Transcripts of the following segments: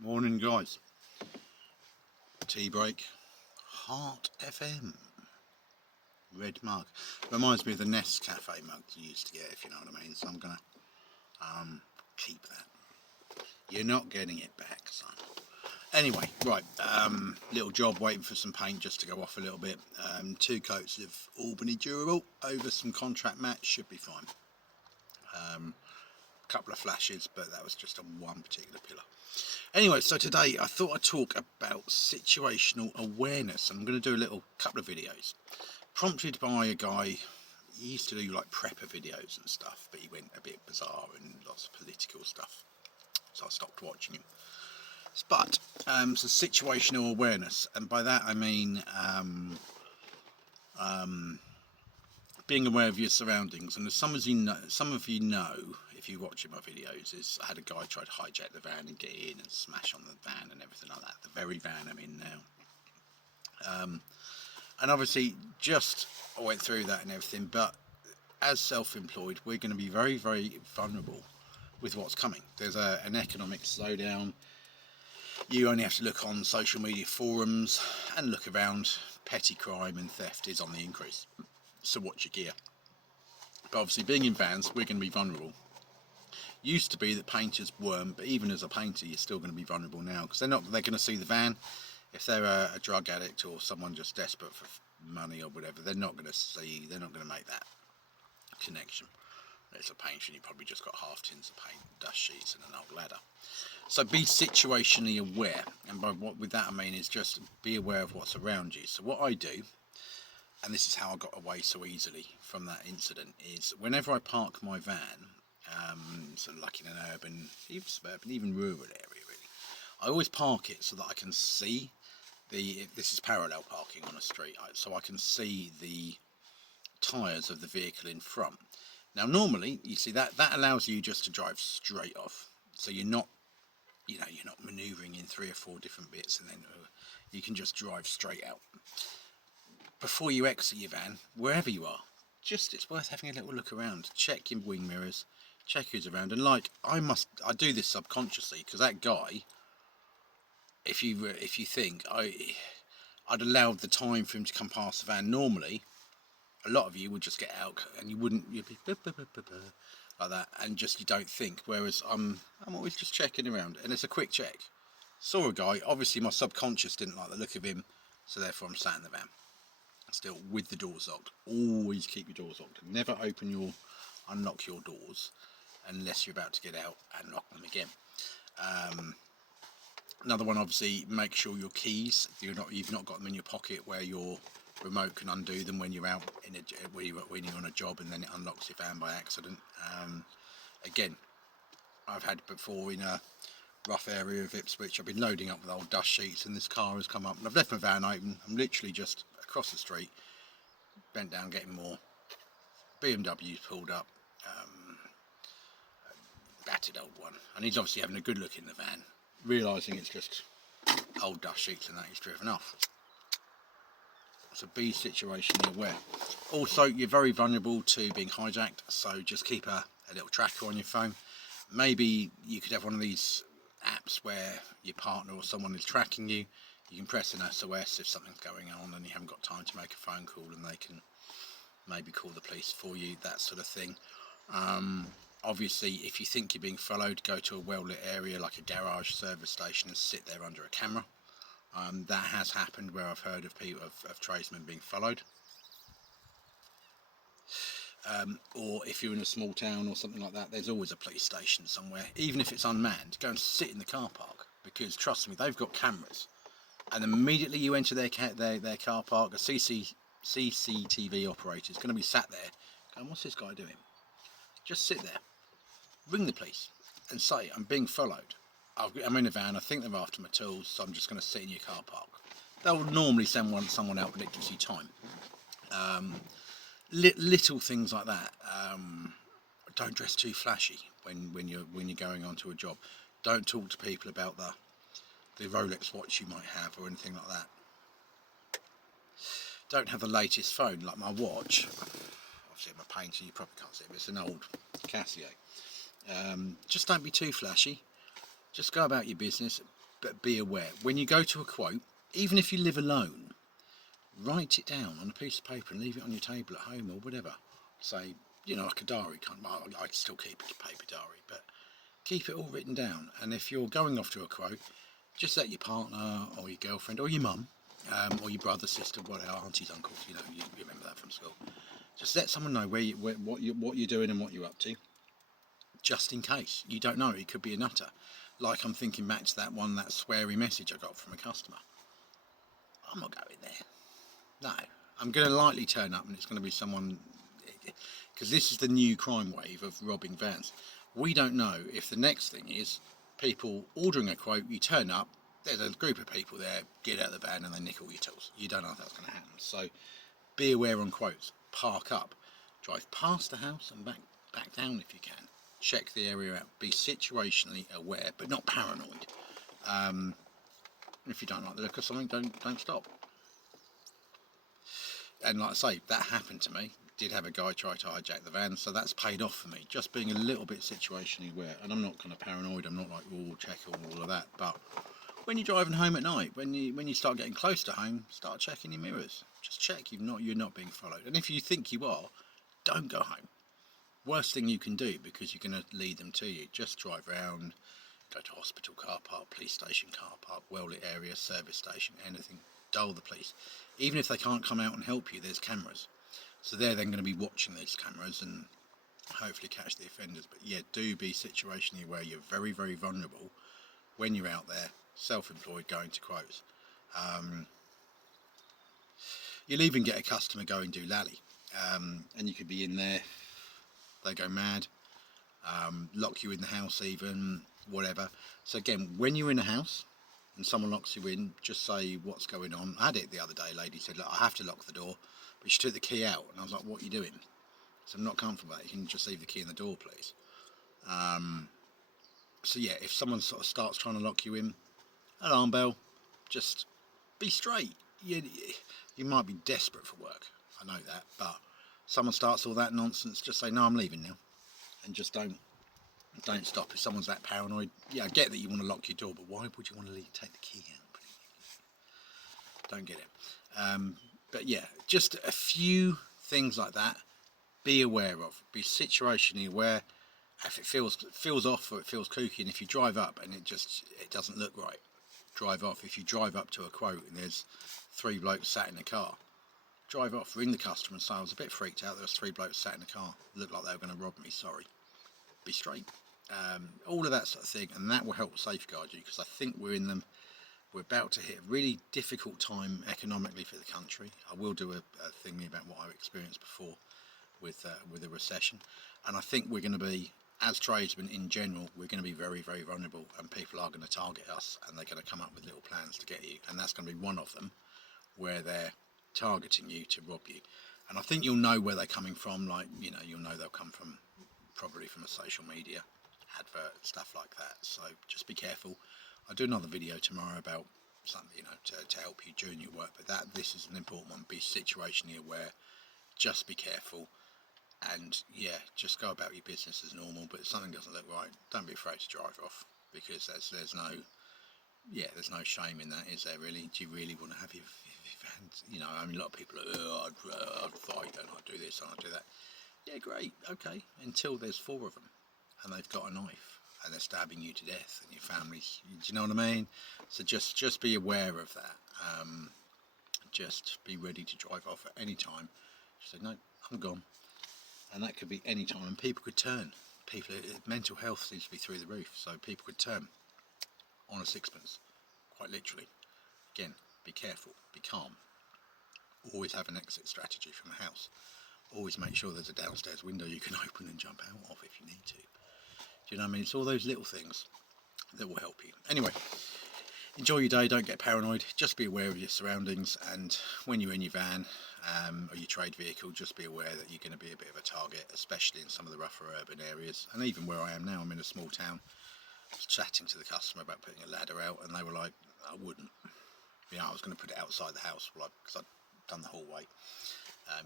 Morning, guys. Tea break. Heart FM. Red mug. Reminds me of the Nest Cafe mugs you used to get, if you know what I mean. So I'm gonna keep that. You're not getting it back, son. Anyway, right. Little job waiting for some paint just to go off a little bit. 2 coats of Albany Durable over some contract mats should be fine. Couple of flashes, but that was just on one particular pillar. Anyway, so today I thought I'd talk about situational awareness. I'm going to do a little couple of videos prompted by a guy. He used to do like prepper videos and stuff, but he went a bit bizarre and lots of political stuff, so I stopped watching him. But so situational awareness, and by that I mean being aware of your surroundings. And as some of you know, if you're watching my videos, is I had a guy try to hijack the van and get in and smash on the van and everything like that. The very van I'm in now. And obviously, I went through that and everything. But as self-employed, we're going to be very, very vulnerable with what's coming. There's an economic slowdown. You only have to look on social media forums and look around. Petty crime and theft is on the increase. So watch your gear. But obviously, being in vans, we're going to be vulnerable. Used to be that painters weren't, but even as a painter, you're still going to be vulnerable now, because they're going to see the van. If they're a drug addict or someone just desperate for money or whatever, they're not going to make that connection. It's a painter, and you probably just got half tins of paint, dust sheets, and an old ladder. So be situationally aware, and with that I mean is just be aware of what's around you. So what I do, and this is how I got away so easily from that incident, is whenever I park my van, sort of like in an urban, even suburban, even rural area really, I always park it so that I can see this is parallel parking on a street, so I can see the tyres of the vehicle in front. Now normally, you see that allows you just to drive straight off, so you're not manoeuvring in 3 or 4 different bits, and then you can just drive straight out. Before you exit your van, wherever you are, it's worth having a little look around. Check your wing mirrors, check who's around, and I do this subconsciously, because that guy, if you think I'd allowed the time for him to come past the van, normally a lot of you would just get out and you'd be like that, and you don't think. Whereas I'm always just checking around, and it's a quick check. Saw a guy, obviously my subconscious didn't like the look of him, so therefore I'm sat in the van. Still with the doors locked. Always keep your doors locked. Never unlock your doors unless you're about to get out and lock them again. Another one, obviously, make sure your keys, you've not got them in your pocket where your remote can undo them when you're out when you're on a job, and then it unlocks your van by accident. Again, I've had before in a rough area of Ipswich. I've been loading up with old dust sheets, and this car has come up, and I've left my van open. I'm literally just across the street, bent down getting more. BMW's pulled up, battered old one, and he's obviously having a good look in the van, realising it's just old dust sheets and that he's driven off. So be situationally aware. Also, you're very vulnerable to being hijacked, so just keep a little tracker on your phone. Maybe you could have one of these apps where your partner or someone is tracking you. You can press an SOS if something's going on and you haven't got time to make a phone call, and they can maybe call the police for you, that sort of thing. Obviously, if you think you're being followed, go to a well-lit area like a garage, service station, and sit there under a camera. That has happened where I've heard of people, of tradesmen being followed. Or if you're in a small town or something like that, there's always a police station somewhere. Even if it's unmanned, go and sit in the car park, because trust me, they've got cameras. And immediately you enter their car park, a CCTV operator is going to be sat there going, what's this guy doing? Just sit there, ring the police and say, I'm being followed. I'm in a van, I think they're after my tools, so I'm just going to sit in your car park. They'll normally send someone out, but it gives you time. Little things like that. Don't dress too flashy when you're going onto a job. Don't talk to people about the Rolex watch you might have or anything like that. Don't have the latest phone, like my watch. Obviously I'm a painter, you probably can't see it, but it's an old Casio. Just don't be too flashy. Just go about your business. but be aware. When you go to a quote, even if you live alone, write it down on a piece of paper and leave it on your table at home or whatever. Say, like a diary. I still keep a paper diary, but keep it all written down. And if you're going off to a quote, just let your partner or your girlfriend or your mum or your brother, sister, whatever, aunties, uncles, you remember that from school. Just let someone know what you're doing and what you're up to, just in case. You don't know, it could be a nutter. Like I'm thinking back to that sweary message I got from a customer. I'm not going there. No, I'm going to lightly turn up and it's going to be someone, because this is the new crime wave of robbing vans. We don't know if the next thing is people ordering a quote, you turn up, there's a group of people there, get out of the van and they nick all your tools. You don't know if that's going to happen. So be aware on quotes. Park up, drive past the house and back down if you can. Check the area out. Be situationally aware, but not paranoid. If you don't like the look of something, don't stop. And like I say, that happened to me. Did have a guy try to hijack the van, so that's paid off for me. Just being a little bit situationally aware. And I'm not kind of paranoid. I'm not like, check all of that. But when you're driving home at night, when you start getting close to home, start checking your mirrors. Just check you're not being followed. And if you think you are, don't go home. Worst thing you can do, because you're going to lead them to you. Just drive around, go to hospital car park, police station car park, well-lit area, service station, anything. Dull the police. Even if they can't come out and help you, there's cameras. So they're then going to be watching these cameras and hopefully catch the offenders. But yeah, do be situationally aware. You're very, very vulnerable when you're out there, self-employed, going to quotes. You'll even get a customer go and do lally. And you could be in there, they go mad, lock you in the house even, whatever. So again, when you're in a house and someone locks you in, just say what's going on. I had it the other day. A lady said, look, I have to lock the door, but she took the key out. And I was like, what are you doing? So I'm not comfortable with that. You can just leave the key in the door, please. So yeah, if someone sort of starts trying to lock you in, alarm bell, just be straight. You might be desperate for work, I know that, but someone starts all that nonsense, just say, no, I'm leaving now. And just don't stop. If someone's that paranoid, yeah, I get that you want to lock your door, but why would you want to take the key out? Don't get it. But yeah, just a few things like that. Be aware of. Be situationally aware. If it feels off or it feels kooky, and if you drive up and it doesn't look right, drive off. If you drive up to a quote and there's 3 blokes sat in the car, drive off. Ring the customer and say, I was a bit freaked out. There was 3 blokes sat in the car. Looked like they were going to rob me. Sorry. Be straight. All of that sort of thing, and that will help safeguard you, because I think we're about to hit a really difficult time economically for the country. I will do a thing about what I've experienced before with a recession, and I think we're going to be, as tradesmen in general, we're going to be very, very vulnerable, and people are going to target us, and they're going to come up with little plans to get you, and that's going to be one of them, where they're targeting you to rob you. And I think you'll know where they're coming from. Like, you'll know they'll come from probably from a social media advert, stuff like that. So just be careful. I'll do another video tomorrow about something, to help you during your work, but this is an important one. Be situationally aware. Just be careful, and yeah, just go about your business as normal. But if something doesn't look right, don't be afraid to drive off, because there's no shame in that, is there really? Do you really want to have your vans? I mean, a lot of people are, I'd fight and I'd do this and I'd do that. Yeah, great, okay, until there's 4 of them and they've got a knife and they're stabbing you to death and your family's, do you know what I mean? So just be aware of that. Just be ready to drive off at any time. Just say, no, I'm gone. And that could be any time, and people could turn. Mental health seems to be through the roof, so people could turn on a sixpence, quite literally. Again, be careful, be calm. Always have an exit strategy from the house. Always make sure there's a downstairs window you can open and jump out of if you need to. Do you know what I mean? It's all those little things that will help you. Anyway, enjoy your day, don't get paranoid, just be aware of your surroundings, and when you're in your van or your trade vehicle, just be aware that you're going to be a bit of a target, especially in some of the rougher urban areas. And even where I am now, I'm in a small town. I was chatting to the customer about putting a ladder out, and they were like, I wouldn't. I was going to put it outside the house, because I'd done the hallway,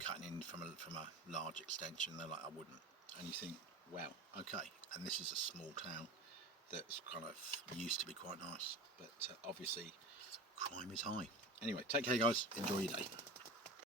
cutting in from a large extension. They're like, I wouldn't. And you think, wow, okay. And this is a small town. that's kind of used to be quite nice, but obviously crime is high. Anyway, take care guys, enjoy your day.